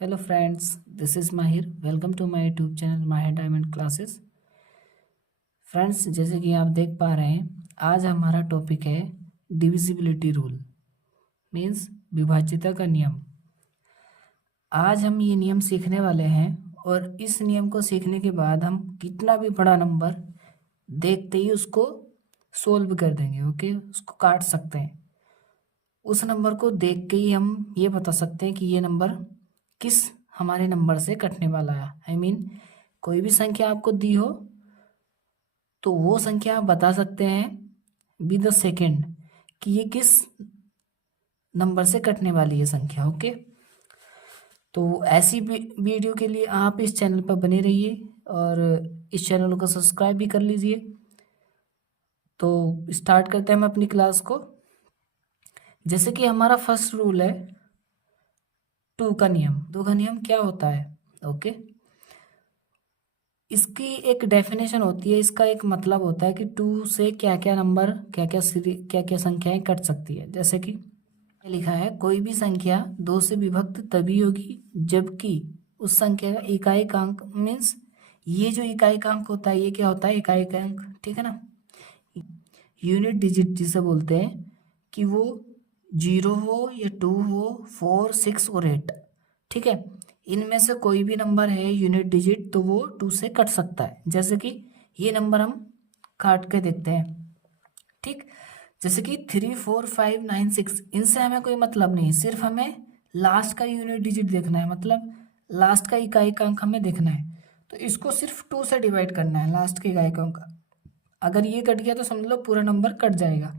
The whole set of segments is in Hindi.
Hello friends, this is Mahir. Welcome to my YouTube channel Mahir diamond classes. Friends, जैसे कि आप देख पा रहे हैं, आज हमारा टॉपिक है डिविजिबिलिटी रूल, मीन्स विभाज्यता का नियम। आज हम ये नियम सीखने वाले हैं और इस नियम को सीखने के बाद हम कितना भी बड़ा नंबर देखते ही उसको सोल्व कर देंगे। ओके, उसको काट सकते हैं। उस नंबर को देख के ही हम ये बता सकते हैं कि ये नंबर किस हमारे नंबर से कटने वाला है। आई मीन कोई भी संख्या आपको दी हो तो वो संख्या आप बता सकते हैं विद द सेकेंड कि ये किस नंबर से कटने वाली है संख्या। ओके, तो ऐसी वीडियो के लिए आप इस चैनल पर बने रहिए और इस चैनल को सब्सक्राइब भी कर लीजिए। तो स्टार्ट करते हैं हम अपनी क्लास को। जैसे कि हमारा फर्स्ट रूल है टू का नियम। टू का नियम क्या होता है? ओके, इसकी एक डेफिनेशन होती है, इसका एक मतलब होता है कि टू से क्या क्या नंबर, क्या क्या संख्याएं कट सकती है। जैसे कि लिखा है, कोई भी संख्या दो से विभक्त तभी होगी जबकि उस संख्या का इकाई अंक, मीन्स ये जो इकाई अंक होता है ये क्या होता है? इकाई अंक, ठीक है ना। यूनिट डिजिट जिसे बोलते हैं कि वो 0 हो या 2 हो, 4, 6 और 8, ठीक है। इनमें से कोई भी नंबर है यूनिट डिजिट तो वो 2 से कट सकता है। जैसे कि ये नंबर हम काट के देखते हैं, ठीक। जैसे कि 3, 4, 5, 9, 6, इनसे हमें कोई मतलब नहीं, सिर्फ हमें लास्ट का यूनिट डिजिट देखना है, मतलब लास्ट का इकाई अंक हमें देखना है। तो इसको सिर्फ 2 से डिवाइड करना है, लास्ट के इकाई अंक। अगर ये कट गया तो समझ लो पूरा नंबर कट जाएगा।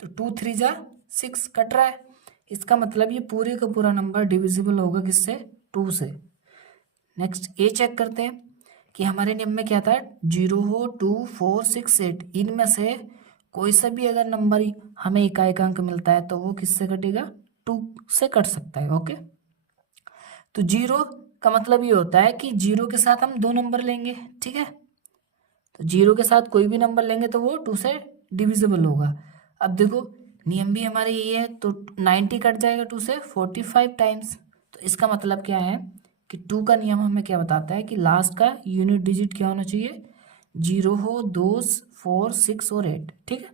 तो 2 3 जा 6 कट रहा है, इसका मतलब ये पूरे का पूरा नंबर डिविजिबल होगा किससे? 2 से। नेक्स्ट ये चेक करते हैं कि हमारे नियम में क्या था, 0 हो, 2, 4, 6, 8, इनमें से कोई सा भी अगर नंबर हमें इकाई अंक मिलता है तो वो किससे कटेगा? 2 से कट सकता है। ओके, तो 0 का मतलब ये होता है कि 0 के साथ हम दो नंबर लेंगे, ठीक है। तो 0 के साथ कोई भी नंबर लेंगे तो वो 2 से डिविजिबल होगा। अब देखो नियम भी हमारे यही है, तो 90 कट जाएगा 2 से 45 टाइम्स। तो इसका मतलब क्या है कि 2 का नियम हमें क्या बताता है कि लास्ट का यूनिट डिजिट क्या होना चाहिए? 0 हो, 2, 4, 6 और 8, ठीक है।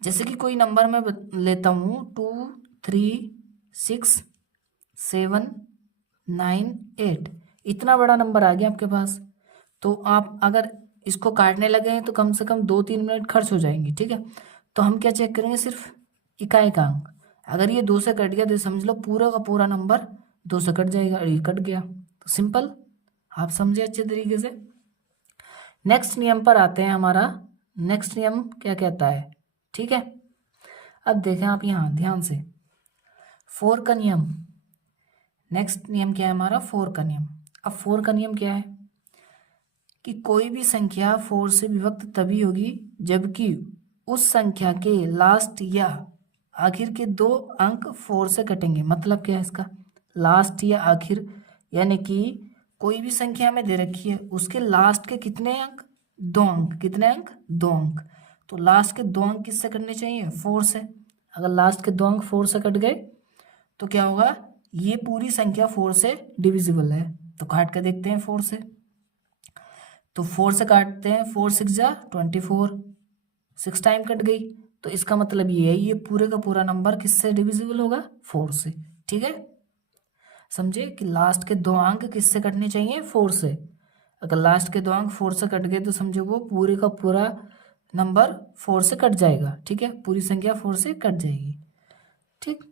जैसे कि कोई नंबर मैं लेता हूँ 2, 3, 6, 7, 9, 8, इतना बड़ा नंबर आ गया आपके पास। तो आप अगर इसको काटने लगे हैं तो कम से कम 2-3 मिनट खर्च हो जाएंगे, ठीक है। तो हम क्या चेक करेंगे? सिर्फ इकाई का अंक। अगर ये 2 से कट गया तो समझ लो पूरा का पूरा नंबर 2 से कट जाएगा, और ये कट गया तो सिंपल, आप समझे अच्छे तरीके से। नेक्स्ट नियम पर आते हैं। हमारा नेक्स्ट नियम क्या कहता है, ठीक है। अब देखें आप यहाँ ध्यान से, 4 का नियम। नेक्स्ट नियम क्या है हमारा? 4 का नियम। अब 4 का नियम क्या है कि कोई भी संख्या 4 से विभक्त तभी होगी जबकि उस संख्या के लास्ट या आखिर के दो अंक 4 से कटेंगे। मतलब क्या है इसका? लास्ट या आखिर, यानी कि कोई भी संख्या में दे रखी है उसके लास्ट के कितने अंक? 2 अंक। कितने अंक? 2 अंक। तो लास्ट के 2 अंक किससे कटने चाहिए? 4 से। अगर लास्ट के 2 अंक 4 से कट गए तो क्या होगा? ये पूरी संख्या 4 से डिविजिबल है। तो काट के देखते हैं 4 से। तो 4 से काटते हैं, 4 6 जा 24, 6 टाइम कट गई। तो इसका मतलब ये है, ये पूरे का पूरा नंबर किससे डिविजिबल होगा? 4 से, ठीक है। समझे कि लास्ट के 2 अंक किससे कटने चाहिए? 4 से। अगर लास्ट के 2 अंक 4 से कट गए तो समझो वो पूरे का पूरा नंबर 4 से कट जाएगा, ठीक है। पूरी संख्या 4 से कट जाएगी, ठीक।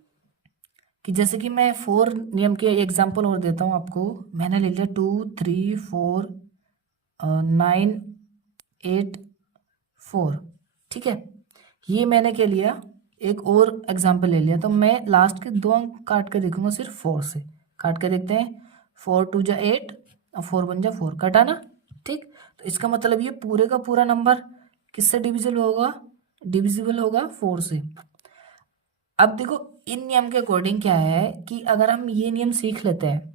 कि जैसे कि मैं 4 नियम के एग्जाम्पल और देता हूँ आपको। मैंने ले लिया 2, 3, 4, 9, 8, 4, ठीक है। ये मैंने क्या लिया, एक और एग्जाम्पल ले लिया। तो मैं लास्ट के 2 अंक काट के देखूंगा सिर्फ 4 से। काट के देखते हैं, 4 2 जा 8 और 4 1 जा 4, कटा ना, ठीक। तो इसका मतलब ये पूरे का पूरा नंबर किससे डिविजिबल होगा? डिविजिबल होगा 4 से। अब देखो इन नियम के अकॉर्डिंग क्या है कि अगर हम ये नियम सीख लेते हैं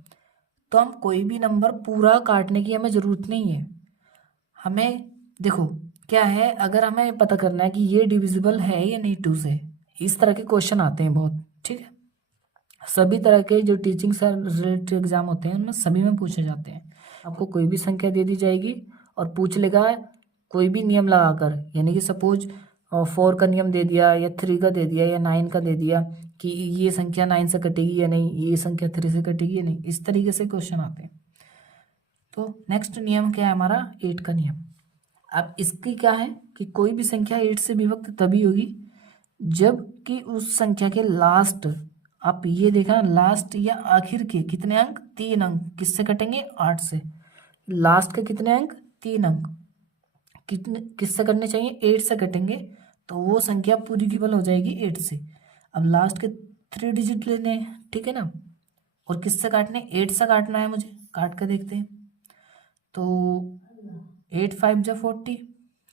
तो हम कोई भी नंबर पूरा काटने की हमें ज़रूरत नहीं है। हमें देखो क्या है, अगर हमें पता करना है कि ये डिविजिबल है या नहीं 2 से, इस तरह के क्वेश्चन आते हैं बहुत, ठीक है। सभी तरह के जो टीचिंग से रिलेटेड एग्जाम होते हैं उनमें सभी में पूछे जाते हैं। आपको कोई भी संख्या दे दी जाएगी और पूछ लेगा कोई भी नियम लगाकर, यानी कि सपोज 4 का नियम दे दिया या 3 का दे दिया या 9 का दे दिया कि ये संख्या 9 से कटेगी या नहीं, ये संख्या 3 से कटेगी या नहीं, इस तरीके से क्वेश्चन आते हैं। तो नेक्स्ट नियम क्या है हमारा, 8 का नियम। अब इसकी क्या है कि कोई भी संख्या 8 से विभक्त तभी होगी जबकि उस संख्या के लास्ट, आप ये देखा लास्ट या आखिर के कितने अंक, 3 अंक किससे कटेंगे, 8 से। लास्ट के कितने अंक, 3 अंक कितने किससे कटने चाहिए, 8 से कटेंगे, तो वो संख्या पूरी गिवन हो जाएगी 8 से। अब लास्ट के 3 डिजिट लेने हैं, ठीक है ना, और किससे काटने, 8 से काटना है मुझे, काट कर देखते हैं। तो 8 5 जा 40,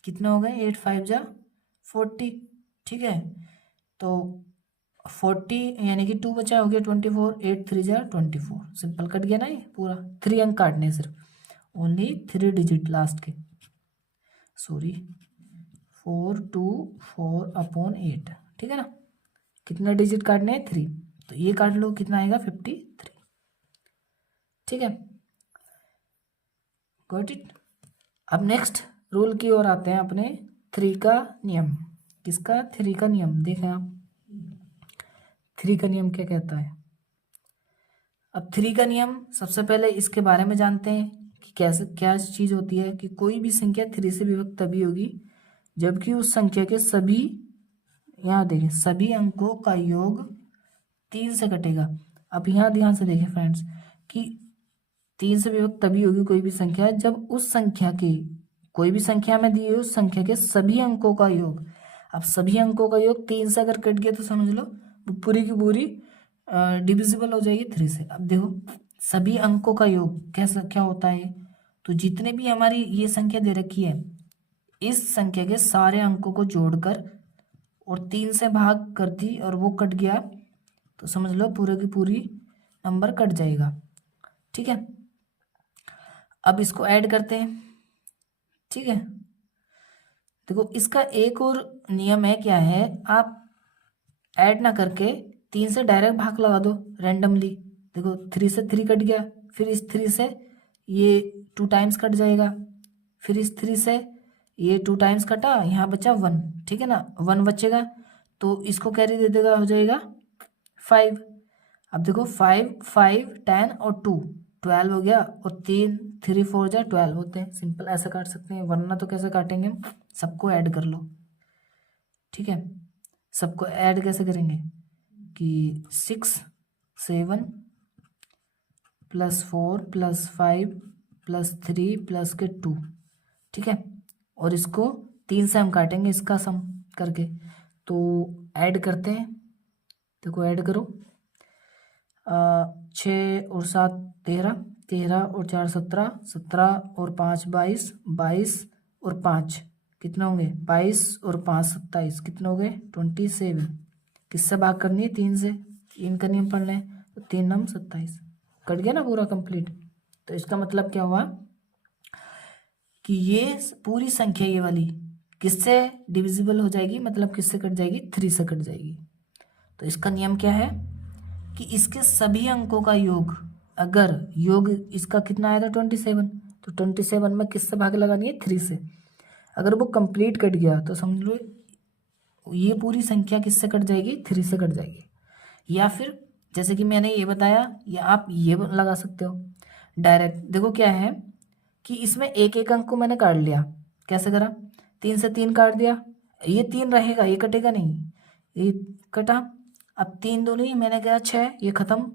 कितने हो गए, 8 5 जा 40, ठीक है। तो 40 यानी कि 2 बचा, हो गया 24, 8 3 जा 24, सिंपल कट गया ना ये पूरा। 3 अंक काटने सिर्फ, ओनली 3 डिजिट लास्ट के, सॉरी 4 2 4 अपॉन 8, ठीक है ना। कितना डिजिट काटने हैं, 3, तो ये काट लो, कितना आएगा 53, ठीक है, गॉट इट। अब नेक्स्ट रूल की ओर आते हैं अपने 3 का नियम। किसका, 3 का नियम, देखें आप 3 का नियम क्या कहता है। अब 3 का नियम सबसे पहले इसके बारे में जानते हैं कि कैसे क्या चीज़ होती है कि कोई भी संख्या 3 से विभक्त तभी होगी जबकि उस संख्या के सभी, यहाँ देखें, सभी अंकों का योग 3 से कटेगा। अब यहाँ ध्यान से देखें फ्रेंड्स कि 3 से विभक्त तभी होगी कोई भी संख्या जब उस संख्या के, कोई भी संख्या में दी हुई उस संख्या के सभी अंकों का योग, अब सभी अंकों का योग 3 से अगर कट गया तो समझ लो वो पूरी की पूरी डिविजिबल हो जाएगी 3 से। अब देखो सभी अंकों का योग कैसा क्या होता है, तो जितने भी हमारी ये संख्या दे रखी है इस संख्या के सारे अंकों को जोड़कर और 3 से भाग कर दी और वो कट गया तो समझ लो पूरे की पूरी नंबर कट जाएगा, ठीक है। अब इसको ऐड करते हैं, ठीक है। देखो इसका एक और नियम है, क्या है, आप ऐड ना करके 3 से डायरेक्ट भाग लगा दो रैंडमली। देखो 3 से 3 कट गया, फिर इस 3 से ये 2 टाइम्स कट जाएगा, फिर इस 3 से ये 2 टाइम्स कटा, यहाँ बचा 1, ठीक है ना, 1 बचेगा तो इसको कैरी दे देगा, हो जाएगा 5। अब देखो 5 5 10 और 2 12 हो गया, और 3 3 4 जा 12 होते हैं, सिंपल ऐसे काट सकते हैं। वरना तो कैसे काटेंगे हम, सबको ऐड कर लो, ठीक है। सबको ऐड कैसे करेंगे कि 6 7 +4 +5 +3 प्लस के 2, ठीक है। और इसको 3 से हम काटेंगे इसका सम करके, तो ऐड करते हैं। देखो ऐड करो, 6 और 7 13, 13 और 4 17, 17 और 5 22, 22 और 5 कितने होंगे, 22 और 5 27, कितने हो गए 27। किससे भाग करनी है, 3 से, 3 का नियम पढ़ना है, तो 3 नम 27, कट गया ना पूरा कंप्लीट। तो इसका मतलब क्या हुआ कि ये पूरी संख्या ये वाली किससे डिविजिबल हो जाएगी, मतलब किससे कट जाएगी, 3 से कट जाएगी। तो इसका नियम क्या है कि इसके सभी अंकों का योग, अगर योग इसका कितना आया था 27, तो 27 में किससे भाग लगानी है, 3 से। अगर वो कंप्लीट कट गया तो समझ लो ये पूरी संख्या किससे कट जाएगी, 3 से कट जाएगी। या फिर जैसे कि मैंने ये बताया, या आप ये लगा सकते हो डायरेक्ट। देखो क्या है कि इसमें एक एक अंक को मैंने काट लिया, कैसे करा, 3 से 3 काट दिया, ये 3 रहेगा, ये कटेगा नहीं, ये कटा। अब 3 दूनी मैंने कहा 6, ये खत्म।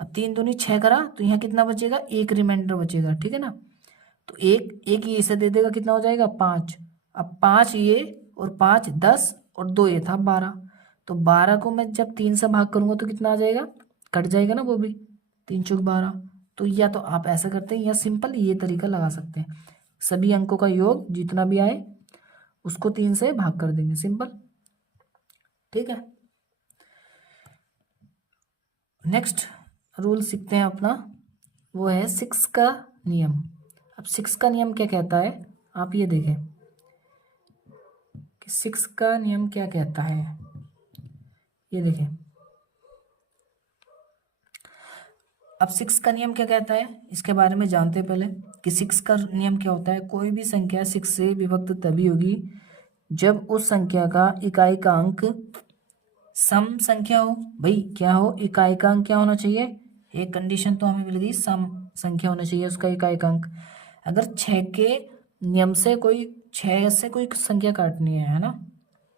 अब 3 दूनी 6 करा तो यहाँ कितना बचेगा, एक रिमाइंडर बचेगा, ठीक है ना। तो एक एक ये इसे दे देगा, कितना हो जाएगा 5। अब 5 ये और 5 10 और 2 ये था 12, तो 12 को मैं जब 3 से भाग करूंगा तो कितना आ जाएगा, कट जाएगा ना वो भी, 3 चौक 12। तो या तो आप ऐसा करते हैं या सिंपल ये तरीका लगा सकते हैं, सभी अंकों का योग जितना भी आए उसको 3 से भाग कर देंगे, सिंपल, ठीक है। नेक्स्ट रूल सीखते हैं अपना, वो है 6 का नियम। अब 6 का नियम क्या कहता है, आप ये देखें कि 6 का नियम क्या कहता है, ये देखें अब 6 का नियम क्या कहता है, इसके बारे में जानते हैं पहले कि 6 का नियम क्या होता है। कोई भी संख्या 6 से विभक्त तभी होगी जब उस संख्या का इकाई का अंक सम संख्या हो। भाई क्या हो, इकाई का अंक क्या होना चाहिए, एक कंडीशन तो हमें मिल गई, सम संख्या होना चाहिए उसका इकाई का अंक। अगर 6 के नियम से कोई 6 से कोई संख्या काटनी है ना,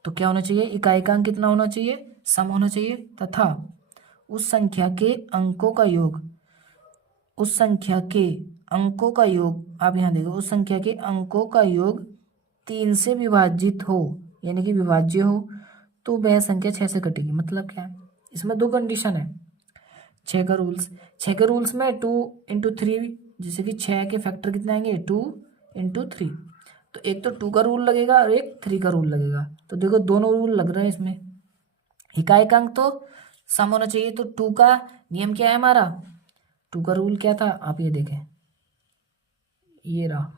तो क्या होना चाहिए, इकाई का अंक कितना होना चाहिए, सम होना चाहिए, तथा उस संख्या के अंकों का योग, उस संख्या के अंकों का योग, आप यहाँ देखो, उस संख्या के अंकों का योग 3 से विभाजित हो, यानी कि विभाज्य हो, तो वह संख्या 6 से कटेगी। मतलब क्या है, इसमें दो कंडीशन है। 6 के रूल्स में 2 × 3, जैसे कि 6 के फैक्टर कितने आएंगे, 2 × 3। तो एक तो 2 का रूल लगेगा और एक 3 का रूल लगेगा। तो देखो दोनों रूल लग रहे हैं इसमें। इकाई का अंक तो सम होना चाहिए, तो 2 का नियम क्या है हमारा, 2 का रूल क्या था, आप ये देखें, ये रहा।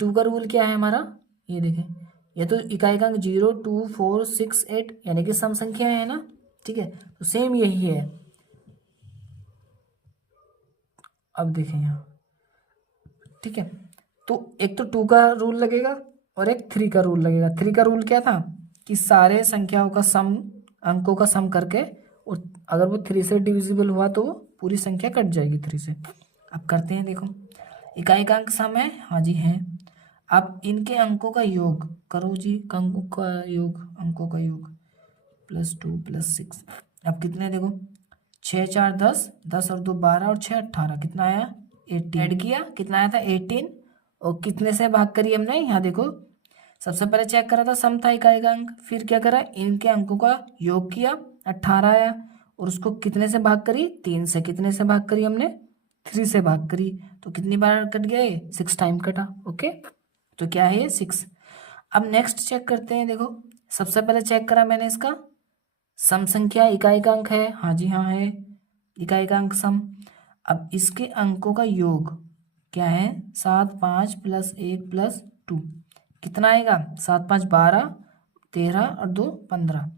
2 का रूल क्या है हमारा, ये देखें, ये तो इकाई का अंक 0, 2, 4, 6, 8 यानी कि सम संख्या है ना, ठीक है। तो सेम यही है। अब देखें यहाँ, ठीक है, तो एक तो 2 का रूल लगेगा और एक 3 का रूल लगेगा। 3 का रूल क्या था कि सारे संख्याओं का सम, अंकों का सम करके, और अगर वो 3 से डिविजिबल हुआ तो वो पूरी संख्या कट जाएगी 3 से। अब करते हैं, देखो इकाई का अंक सम है, हाँ जी है। अब इनके अंकों का योग करो जी, अंकों का योग, अंकों का योग +2 +6, अब कितने देखो, 6 4 10, 10 और 2 12 और 6 18, कितना आया 18। ऐड किया कितना आया था 18, और कितने से भाग करी हमने, यहाँ देखो सबसे पहले चेक करा था सम था इकाई का अंक, फिर क्या करा, इनके अंकों का योग किया 18 आया, और उसको कितने से भाग करी, 3 से। कितने से भाग करी हमने, 3 से भाग करी, तो कितनी बार कट गया ये, 6 टाइम कटा। ओके, तो क्या है ये 6। अब नेक्स्ट चेक करते हैं, देखो सबसे पहले चेक करा मैंने इसका सम संख्या, इकाई का अंक है, हाँ जी हाँ है, इकाई का अंक सम। अब इसके अंकों का योग क्या है, 7 5 +1 +2, कितना आएगा, 7 5 12, 13 और 2 15।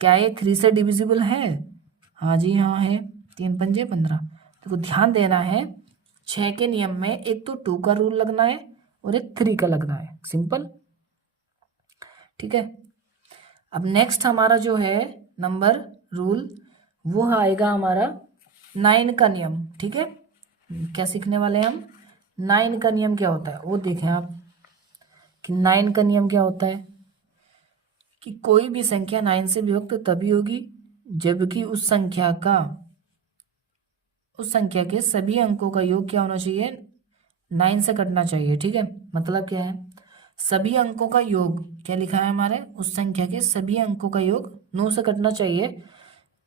क्या ये 3 से डिविजिबल है, हाँ जी हाँ है, 3 पंजे 15। देखो ध्यान देना है, 6 के नियम में एक तो 2 का रूल लगना है और एक 3 का लगना है, सिंपल, ठीक है। अब नेक्स्ट हमारा जो है नंबर रूल, वो आएगा हमारा 9 का नियम, ठीक है। क्या सीखने वाले हैं हम, 9 का नियम क्या होता है वो देखें आप, कि 9 का नियम क्या होता है, कि कोई भी संख्या 9 से विभक्त तभी होगी जबकि उस संख्या के सभी अंकों का योग क्या होना चाहिए, 9 से कटना चाहिए, ठीक है। मतलब क्या है, सभी अंकों का योग क्या लिखा है हमारे, उस संख्या के सभी अंकों का योग 9 से कटना चाहिए,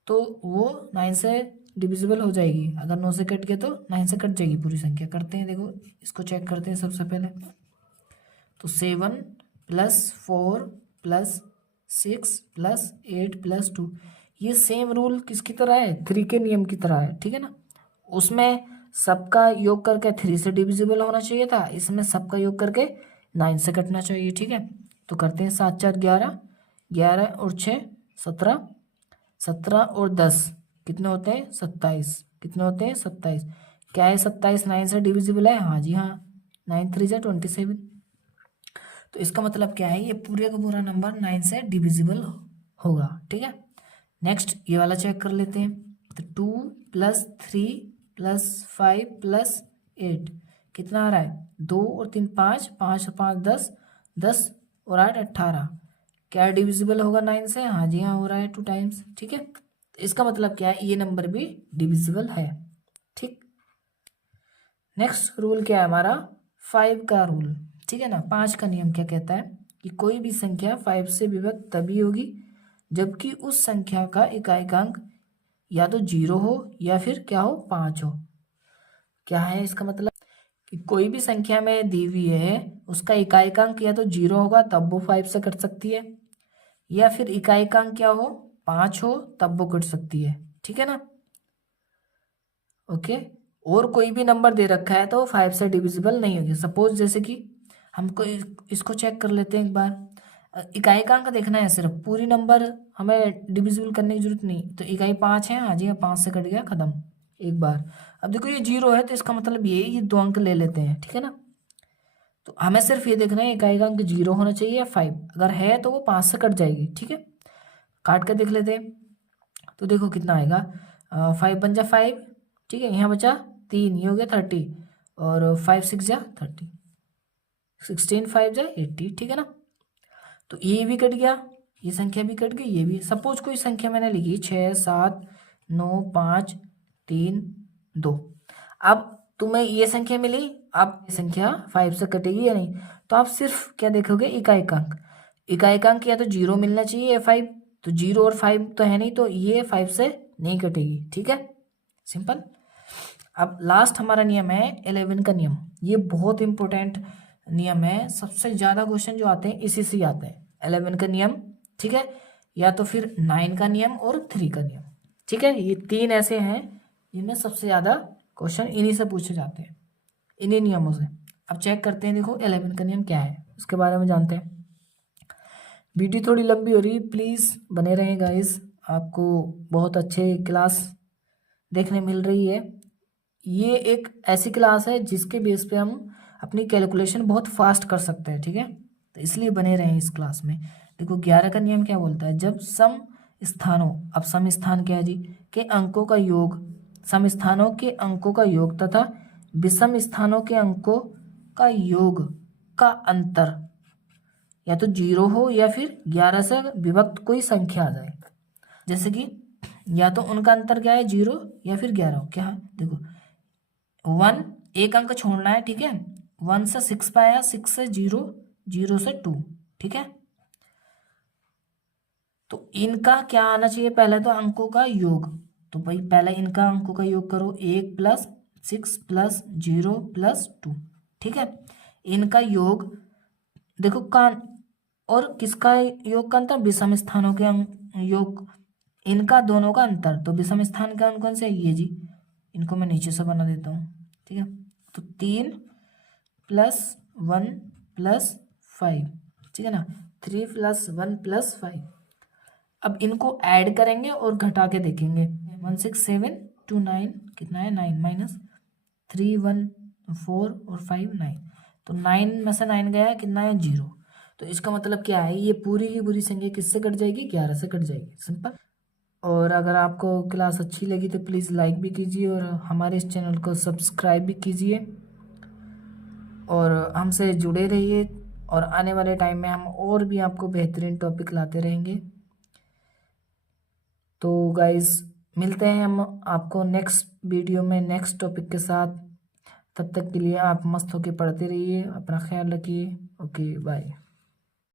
तो वो 9 से डिविजिबल हो जाएगी। अगर 9 से कट गया तो 9 से कट जाएगी पूरी संख्या। करते हैं, देखो इसको चेक करते हैं सबसे पहले। तो 7 + 4 + 6 + 8 + 2, ये सेम रूल किसकी तरह है, 3 के नियम की तरह है, ठीक है ना। उसमें सबका योग करके 3 से डिविजिबल होना चाहिए था, इसमें सबका योग करके 9 से कटना चाहिए, ठीक है। तो करते हैं, 7 4 11, 11 और 6 17, 17 और 10 कितने होते हैं 27, कितने होते हैं 27। क्या है 27 9 से डिविजिबल है, हाँ जी हाँ, 9 3 जा 27। तो इसका मतलब क्या है, ये पूरे का पूरा नंबर 9 से डिविजिबल होगा, ठीक है। नेक्स्ट ये वाला चेक कर लेते हैं। तो 2 + 3 + 5 + 8 कितना आ रहा है, 2 और 3 5, 5 और 5 10, 10 और 8 18। क्या डिविजिबल होगा 9 से, हाँ जी हाँ हो रहा है 2 टाइम्स, ठीक है। तो इसका मतलब क्या है, ये नंबर भी डिविजिबल है, ठीक। नेक्स्ट रूल क्या है हमारा, 5 का रूल, ठीक है ना। 5 का नियम क्या कहता है, कि कोई भी संख्या 5 से विभक्त तभी होगी जबकि उस संख्या का इकाई का अंक या तो 0 हो या फिर क्या हो, 5 हो। क्या है इसका मतलब, कि कोई भी संख्या में दी हुई है, उसका इकाई का अंक या तो 0 होगा तब वो 5 से कट सकती है, या फिर इकाई का अंक क्या हो, 5 हो तब वो कट सकती है, ठीक है ना। ओके, और कोई भी नंबर दे रखा है तो 5 से डिविजिबल नहीं होगी। सपोज जैसे कि हमको इसको चेक कर लेते हैं एक बार। इकाई का अंक देखना है सिर्फ, पूरी नंबर हमें डिविजिबल करने की जरूरत नहीं। तो इकाई 5 है, हाँ जी हाँ 5 से कट गया, खत्म। एक बार। अब देखो ये 0 है तो इसका मतलब ये 2 अंक ले लेते हैं, ठीक है ना। तो हमें सिर्फ ये देखना है इकाई का अंक 0 होना चाहिए या 5, अगर है तो वो 5 से कट जाएगी, ठीक है। काट कर देख लेते हैं। तो देखो कितना आएगा, 5 बन जा 5, ठीक है, यहाँ बचा 3, ये हो गया 30, और 5 6 जा 30, 16 5 जा 80, ठीक है ना। तो ये भी कट गया, ये संख्या भी कट गई, ये भी। सपोज कोई संख्या मैंने लिखी 6 7 9 5 3 2। अब तुम्हें ये संख्या मिली, अब ये संख्या 5 से कटेगी या नहीं, तो आप सिर्फ क्या देखोगे, इकाई का अंक या तो 0 मिलना चाहिए या 5, तो 0 और 5 तो है नहीं, तो ये 5 से नहीं कटेगी, ठीक है, सिंपल। अब लास्ट हमारा नियम है 11 का नियम। ये बहुत इंपॉर्टेंट नियम है, सबसे ज़्यादा क्वेश्चन जो आते हैं इसी से आते हैं, 11 का नियम, ठीक है, या तो फिर 9 का नियम और 3 का नियम, ठीक है। ये 3 ऐसे हैं जिनमें सबसे ज़्यादा क्वेश्चन इन्हीं से पूछे जाते हैं, इन्हीं नियमों से। अब चेक करते हैं, देखो 11 का नियम क्या है उसके बारे में जानते हैं। वीडियो थोड़ी लंबी हो रही है, प्लीज़ बने रहें गाइस, आपको बहुत अच्छे क्लास देखने मिल रही है। ये एक ऐसी क्लास है जिसके बेस पे हम अपनी कैलकुलेशन बहुत फास्ट कर सकते हैं, ठीक है, तो इसलिए बने रहें इस क्लास में। देखो 11 का नियम क्या बोलता है, जब सम स्थानों, अब सम स्थान क्या है जी, के अंकों का योग, सम स्थानों के अंकों का योग तथा विषम स्थानों के अंकों का योग का अंतर या तो 0 हो या फिर 11 से विभक्त कोई संख्या आ जाए। जैसे कि या तो उनका अंतर क्या है, 0 या फिर 11 हो। क्या देखो 1, एक अंक छोड़ना है, ठीक है, 1 से 6 पे आया, 6 से 0, 0 से 2, ठीक है। तो इनका क्या आना चाहिए, पहले तो अंकों का योग, तो भाई पहले इनका अंकों का योग करो, 1 प्लस 6 प्लस 0 प्लस 2, ठीक है। इनका योग देखो का, और किसका योग का अंतर, विषम स्थानों के योग, इनका दोनों का अंतर, तो विषम स्थान का कौन से, ये जी, इनको मैं नीचे से बना देता हूँ, ठीक है। तो 3 प्लस 1 प्लस 5, ठीक है ना, 3 प्लस 1 प्लस 5। अब इनको ऐड करेंगे और घटा के देखेंगे, 1 6 7 2 9, कितना है 9, माइनस 3 1 4 और 5 9, तो 9 में से 9 गया, कितना है 0। तो इसका मतलब क्या है, ये पूरी की पूरी संख्या किससे कट जाएगी, 11 से कट जाएगी, सिंपल। और अगर आपको क्लास अच्छी लगी तो प्लीज़ लाइक भी कीजिए और हमारे इस चैनल को सब्सक्राइब भी कीजिए और हमसे जुड़े रहिए, और आने वाले टाइम में हम और भी आपको बेहतरीन टॉपिक लाते रहेंगे। तो गाइस मिलते हैं हम आपको नेक्स्ट वीडियो में नेक्स्ट टॉपिक के साथ। तब तक के लिए आप मस्त होके पढ़ते रहिए, अपना ख्याल रखिए। Okay bye.